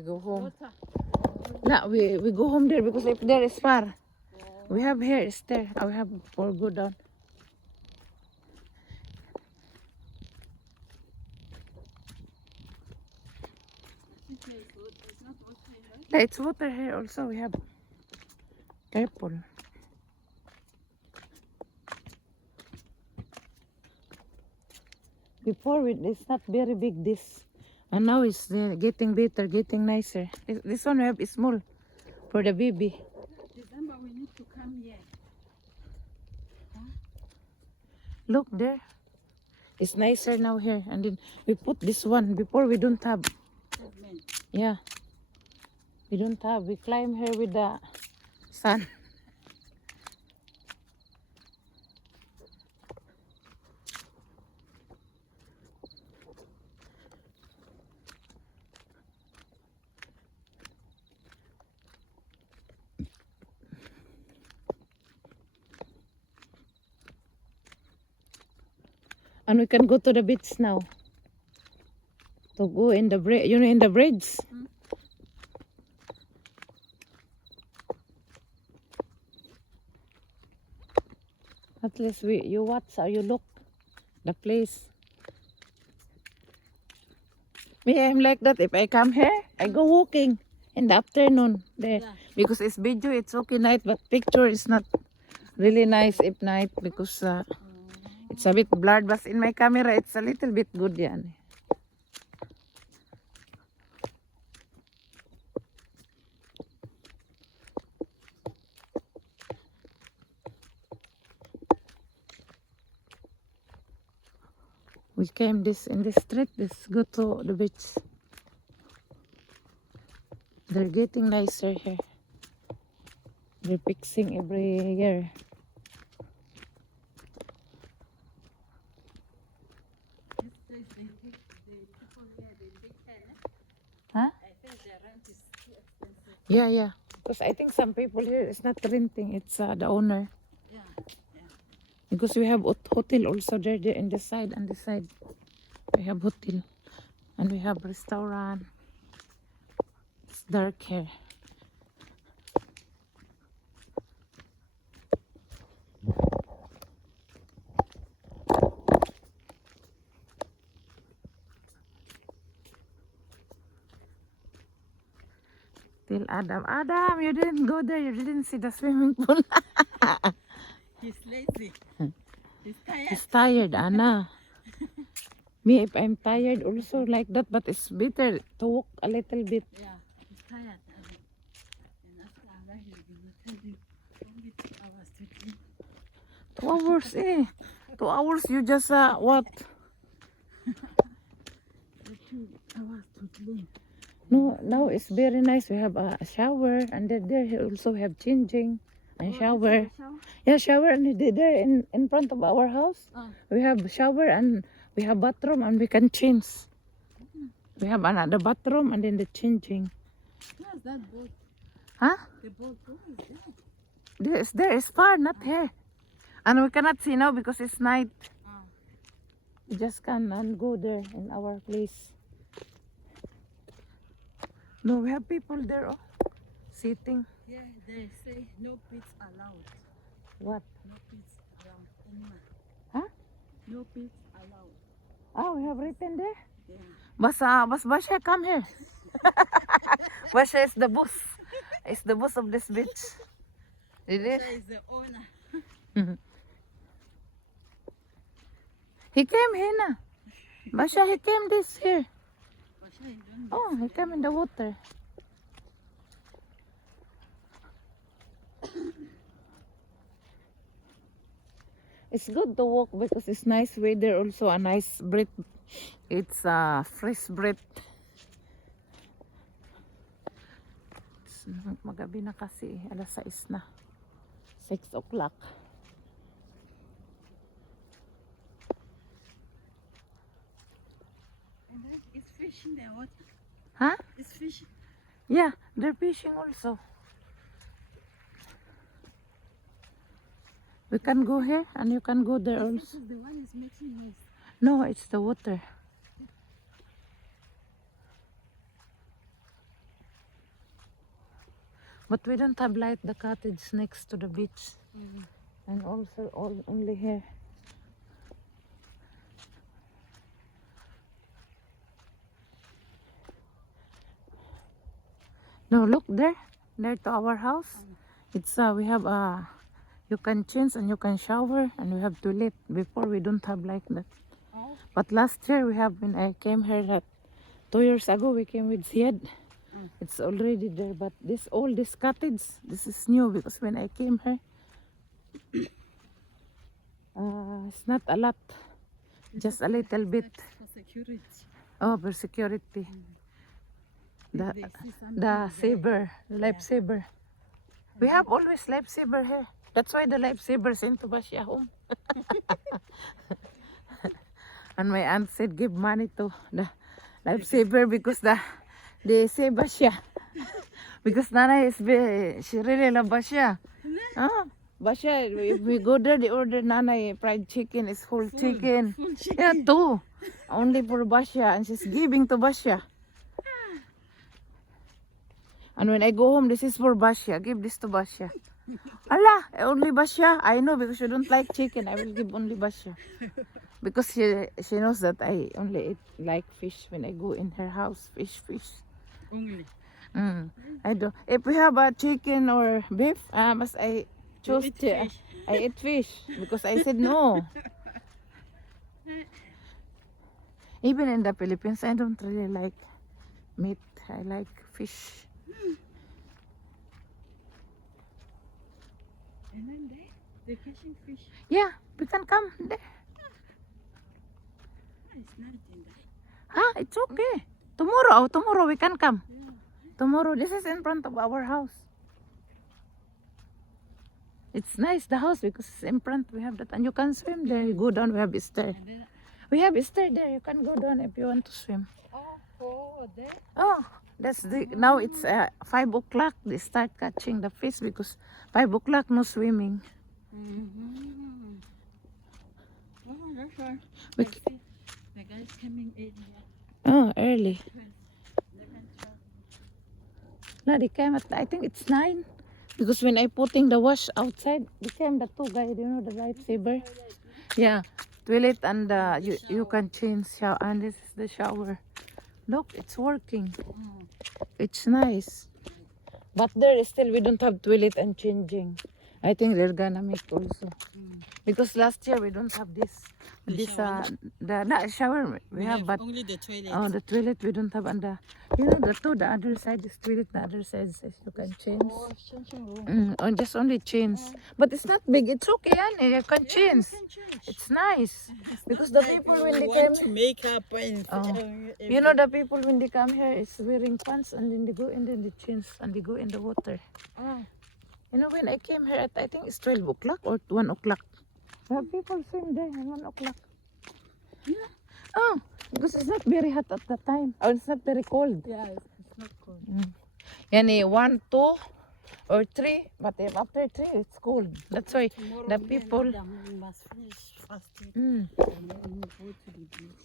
we go home. Water. No, we go home there because if there is far. We have here, is there. We have for go down. It's not water, right? Yeah, it's water here also. We have careful. Before it's not very big this, and now it's getting better, getting nicer. This one we have is small for the baby. December we need to come here. Look there, it's nicer now here. And then we put this one. Before we don't have. Amen. Yeah, we don't have. We climb here with the sun. And we can go to the beach now. To go in the bridge, you know, in the bridge. At least you watch how you look the place. Me, I'm like that. If I come here, I go walking in the afternoon there. Yeah. Because it's video, it's okay night, but picture is not really nice if night because it's a bit blurred. But in my camera, it's a little bit good yan. We came in this street. Let's go to the beach. They're getting nicer here. They're fixing every year. This place they take the people here they take care. Huh? I think the rent is too expensive. Yeah. Because I think some people here is not renting. It's the owner. Yeah. Because we have hotel also there in the side and the side. We have hotel. And we have restaurant. It's dark here. Till Adam, you didn't go there. You didn't see the swimming pool. He's lazy. He's tired. He's tired, Anna. Me, if I'm tired also like that, but it's better to walk a little bit. Yeah, he's tired. And after Allah, he will tell you only 2 hours to drink. 2 hours, eh? 2 hours, you just, what? For 2 hours to drink. No, now it's very nice. We have a shower, and then there we also have changing and shower. Yeah, shower, and there in front of our house. Oh. We have shower and we have bathroom, and we can change. We have another bathroom and then the changing. Where's that boat? Huh? The boat, where is that? There is far, not here. And we cannot see now because it's night. Oh. We just can and go there in our place. No, we have people there, sitting. Yeah, they say no pets allowed. What? No pets around anymore. Huh? No pets allowed. Oh, we have written there. Yeah. Bas Basha, come here. Basha is the boss. It's the boss of this beach. It is. Basha is the owner. He came here na. Basha, he came this here. Basha, you don't Oh, he came in the water. It's good to walk because it's nice weather, also a nice breath. It's a fresh breath. Magabi na kasi, alas 6 na. 6 o'clock. And that is fish in the water. Huh? It's fish. Yeah, they're fishing also. We can go here and you can go there This also. is the one is making noise. No, it's the water. But we don't have light the cottage next to the beach. And also only here. No, look there. There to our house. It's we have you can change and you can shower and we have toilet. Before we don't have like that. Oh. But last year we have when I came here that 2 years ago we came with Ziad. It's already there, but all this cottage, this is new because when I came here, it's not a lot, just a little bit. For security. Oh, for security. The They see something the there. saver, lifesaver. We have always lifesaver here. That's why the lifesavers into Basya home. And my aunt said give money to the lifesaver because they say Basya. Because Nana she really love Basya. Oh, Basya, if we go there, they order Nana fried chicken, is full chicken. Full chicken. Yeah, two. Only for Basya, and she's giving to Basya. And when I go home, this is for Basya. Give this to Basya. Allah, only Basya. I know because you don't like chicken. I will give only Basya. Because she knows that I only eat like fish when I go in her house. Fish. Only. I do. If we have a chicken or beef, must I choose eat fish. I eat fish because I said no. Even in the Philippines, I don't really like meat. I like fish. And then they're catching fish. Yeah, we can come there. It's night in there. It's okay. Tomorrow we can come. Yeah. Tomorrow, this is in front of our house. It's nice, the house, because it's in front. We have that. And you can swim there. You go down, we have a stair. And then, We have a stair there. You can go down if you want to swim. there. Oh, now it's 5 o'clock. They start catching the fish because 5 o'clock, no swimming. Oh, that's right. We Let's see. The guy's coming in here. Oh, early. 11, 12. No, they came at, I think it's 9. Because when I putting the wash outside, they came the 2 guys, you know, the lifesaver. Yeah, toilet and you can change shower, and this is the shower. Look, it's working. It's nice. But there is still, we don't have toilet and changing. I think they're gonna make also. Because last year we don't have this. The shower? Not shower we have, but only the toilet. oh, the toilet we don't have, and the other side is toilet, the other side is you can change. Oh, changing room. And just only change, but it's not big. It's okay, Annie. You can change. You can change. It's nice because not the like people you when they want come, to make up and you know, the people when they come here is wearing pants and then they go and then they change and they go in the water. Oh. You know, when I came here at I think it's 12 o'clock or 1 o'clock. There are people swim there at 1 o'clock. Yeah. Oh, because it's not very hot at that time. Or it's not very cold. Yeah, it's not cold. Yani 1, 2, or 3. But if after 3, it's cold. That's why Tomorrow the me and people. Adam, we must finish fasting Mm. and then go to the beach.